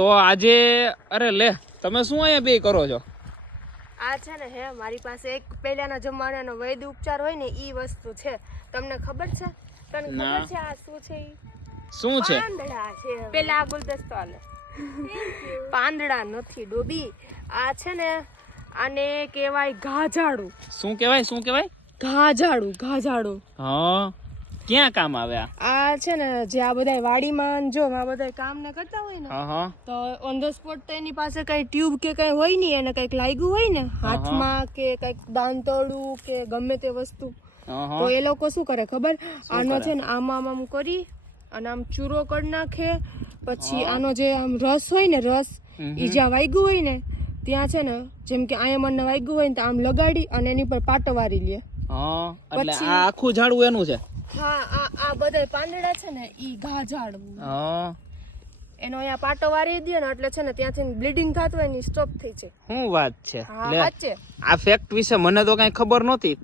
તો આજે અરે લે તમે શું અહીંયા બે કરો છો? આ છે ને હે મારી પાસે એક પહેલાના જમાનાનો વૈદ ઉપચાર હોય ને ઈ વસ્તુ છે. તમને ખબર છે? તને ખબર છે આ શું છે ઈ? શું છે? પાંદડા છે. પેલા આ ગુલદસ્તો આલે. પાંદડા નથી ડોબી. આ છે ને આને કહેવાય ઘાઝાડું શું કહેવાય શું કહેવાય? ગાજાડું ઘાઝાડું હા. ક્યાં કામ આવે આ આ છે ને જે આ બધા વાડીમાં જો આ બધા કામ ને કરતા હોય ને તો ઓન ધ સ્પોટ તો એની પાસે કઈ ટ્યુબ કે કઈ હોય નહીં એને કંઈક લાગ્યું હોય ને હાથમાં કે કંઈક દાંતરડું કે ગમે તે વસ્તુ. તો એ લોકો શું કરે ખબર? આનો છે ને આમ આમ આમ કરી અને આમ ચૂરો કરી નાખે પછી આનો જે આમ રસ હોય ને રસ ઈ જ્યાં વાગ્યું હોય ને ત્યાં છે ને જેમ કે અહીંયા મને વાગ્યું હોય ને તો આમ લગાડી અને એની પર પાટો વારી લે. એટલે આ આખું ઝાડવું એનું છે? હા આ આ બધા પાંદડા છે ને ઈ ઘા હા. એનો અહીંયા પાટો વારી દે ને એટલે છે ને ત્યાંથી બ્લીડિંગ થતું હોય ને સ્ટોપ થઈ છે શું વાત છે? હા લે સાચે આ ફેક્ટ વિશે મને તો કઈ ખબર નહોતી.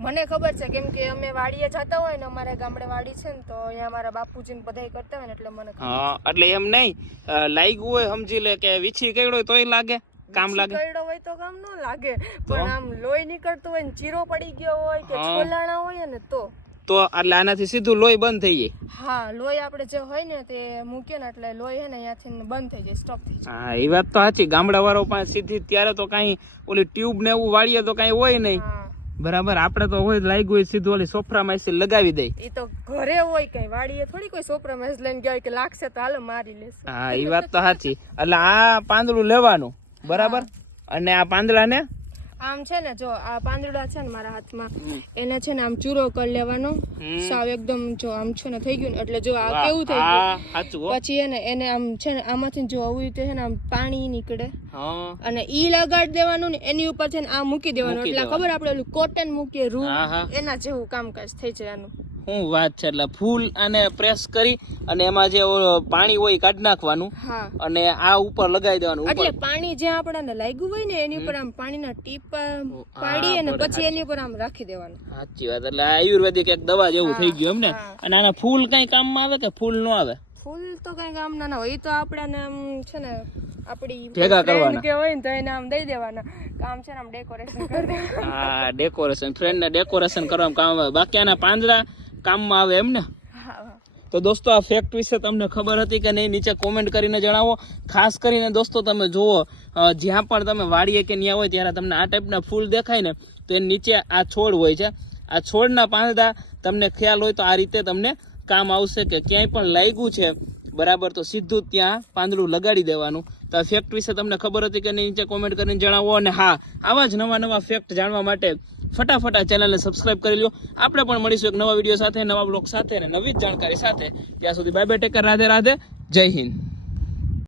મને ખબર છે કેમ કે અમે વાડીએ જતા હોય ને અમારે ગામડે વાડી છે ને તો અહીંયા અમારા બાપુજી બધાય કરતા હોય ને એટલે મને હા એટલે એમ નહીં લાગ્યું હોય સમજી લે કે વીછી કઈડો તોય લાગે કામ લાગે. કરડો હોય તો કામ ન લાગે પણ આમ લોહી નીકળતું હોય ને ચીરો પડી ગયો હોય કે. છોલાણા હોય ને તો. તો એટલે આનાથી સીધું લોહી બંધ થઈ જાય. હા લોહી આપણે જે હોય ને તે મૂકીએ ને એટલે લોહી હે ને અહીંયાથી બંધ થઈ જાય સ્ટોપ થઈ જાય. હા એ વાત તો સાચી. ગામડા વાળો પાસે સીધી ત્યારે તો કાંઈ ઓલી ટ્યુબ ને એવું વાળીએ તો કાંઈ હોય નહીં. બરાબર આપણે તો હોય લાગ્યું હોય સીધું ઓલી સોફરામાં એસી લગાવી દે. એ તો ઘરે હોય કઈ વાડીએ થોડી કોઈ સોપરા મેસ લઈને ગયા હોય કે લાગશે તો હાલો મારી લેશે. હા એ વાત તો સાચી. એટલે આ પાંદડું લેવાનું. બરાબર? અને આ પાંદડાને આમ છે ને જો આ પાંદડા છે ને મારા હાથમાં એને છે ને આમ ચૂરો કરી લેવાનો. સાવ એકદમ જો આમ છે ને થઈ ગયું ને એટલે જો આ કેવું થઈ ગયું. પછી એને એને આમ છે ને આમાંથી જો આવું રીતે છે ને આમ પાણી નીકળે. અને ઈ લગાડી દેવાનું ને એની ઉપર છે ને આ મૂકી દેવાનું. એટલે ખબર આપણે ઓલું કોટન મૂકીએ રૂ એના જેવું કામકાજ થઈ જાય આનું. શું વાત છે એટલે ફૂલ આને પ્રેસ કરી અને એમાં જે પાણી હોય કાઢી નાખવાનું અને આ ઉપર લગાવી દેવાનું એટલે પાણી જે આપણને લાગ્યું હોય ને એની ઉપર આમ પાણીના ટીપ પાડી અને પછી એની ઉપર આમ રાખી દેવાનું. સાચી વાત એટલે આયુર્વેદિક એક દવા જેવું થઈ ગયું એમને. અને આના ફૂલ કઈ કામમાં આવે કે ફૂલ નો આવે? ફૂલ તો કઈ કામ ના ના હોય તો આપણાને આમ છે ને આપણી ભેગા કરવાના. કે હોય ને તો એને આમ દઈ દેવાના. કામ છે ને આમ ડેકોરેશન કરી દેવાનું. હા ડેકોરેશન ફ્રેન્ડ ને ડેકોરેશન કરવાનું કામ બાકી આના પાંદડા કામમાં આવે એમ ને. તો દોસ્તો, આ ફેક્ટ વિશે તમને ખબર હતી કે નહીં, નીચે કોમેન્ટ કરીને જણાવો. ખાસ કરીને દોસ્તો, તમે જુઓ જ્યાં પણ તમે વાડીએ કે ન્યા હોય ત્યારે તમને આ ટાઈપના ફૂલ દેખાય ને, તો એ નીચે આ છોડ હોય છે. આ છોડના પાંદડા, તમને ખ્યાલ હોય તો આ રીતે તમને કામ આવશે કે ક્યાંય પણ લાગ્યું છે, બરાબર? તો સીધું ત્યાં પાંદડું લગાડી દેવાનું. તો આ ફેક્ટ વિશે તમને ખબર હતી કે નહીં, નીચે કોમેન્ટ કરીને જણાવો. અને હા, આવા જ નવા નવા ફેક્ટ જાણવા માટે ફટાફટ આ ચેનલને સબસ્ક્રાઇબ કરી લો આપણે પણ મળીશું એક નવા વીડિયો સાથે, નવા બ્લોગ સાથે અને નવી જ જાણકારી સાથે. ત્યાં સુધી bye bye take care Radhe Radhe જય હિન્દ.